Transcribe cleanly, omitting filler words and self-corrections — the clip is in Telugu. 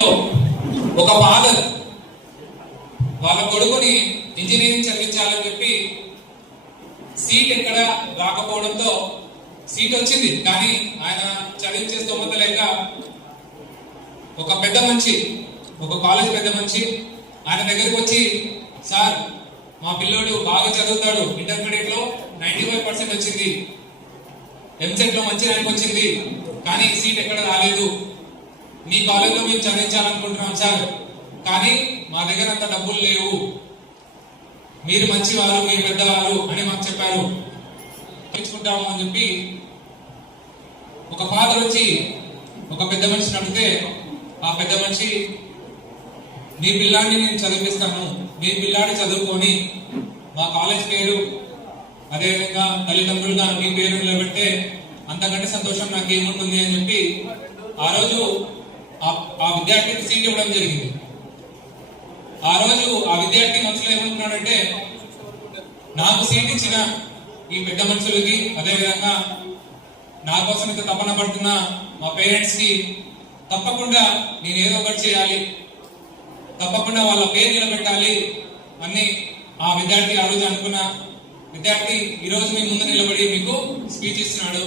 ఒక ఫాదర్ వాళ్ళ కొడుకుని ఇంజనీరింగ్ చదివించాలని చెప్పి సీట్ ఎక్కడ రాకపోవడంతో సీట్ వచ్చింది, కానీ ఆయన చదివించే స్తోమత లేక ఒక పెద్ద మనిషి, ఒక కాలేజ్ పెద్ద మనిషి ఆయన దగ్గరికి వచ్చి, సార్ మా పిల్లోడు బాగా చదువుతాడు, ఇంటర్మీడియట్ లో 95% వచ్చింది, ఎంసెట్ లో మంచి ర్యాంక్ వచ్చింది, కానీ సీట్ ఎక్కడ రాలేదు, మీ కాలేజ్లో మేము చదివించాలనుకుంటున్నాం సార్, కానీ మా దగ్గర అంత డబ్బులు లేవు, మీరు మంచివారు, మీరు పెద్దవారు అని మాకు చెప్పారు, తెచ్చుకుంటాము అని చెప్పి ఒక ఫాదర్ వచ్చి ఒక పెద్ద మనిషిని అడిగితే, ఆ పెద్ద మనిషి మీ పిల్లాడిని నేను చదివిస్తాను, మీ పిల్లాడి చదువుకొని మా కాలేజ్ పేరు అదేవిధంగా తల్లిదండ్రులుగా మీ పేరు నిలబెడితే అంతకంటే సంతోషం నాకు ఏముంటుంది అని చెప్పి ఆ రోజు ఆ విద్యార్థికి సీట్ ఇవ్వడం జరిగింది. ఆ రోజు ఆ విద్యార్థి మనసులో ఏమంటున్నాడంటే, నాకు సీట్ ఇచ్చిన ఈ పెద్ద మనుషులకి, అదేవిధంగా నా కోసం ఇంత తపన పడుతున్న మా పేరెంట్స్ కి తప్పకుండా నేను ఏదో ఒకటి చేయాలి, తప్పకుండా వాళ్ళ పేరు నిలబెట్టాలి అని ఆ విద్యార్థి ఆ రోజు అనుకున్న విద్యార్థి ఈ రోజు మీ ముందు నిలబడి మీకు స్పీచ్ ఇస్తున్నాడు.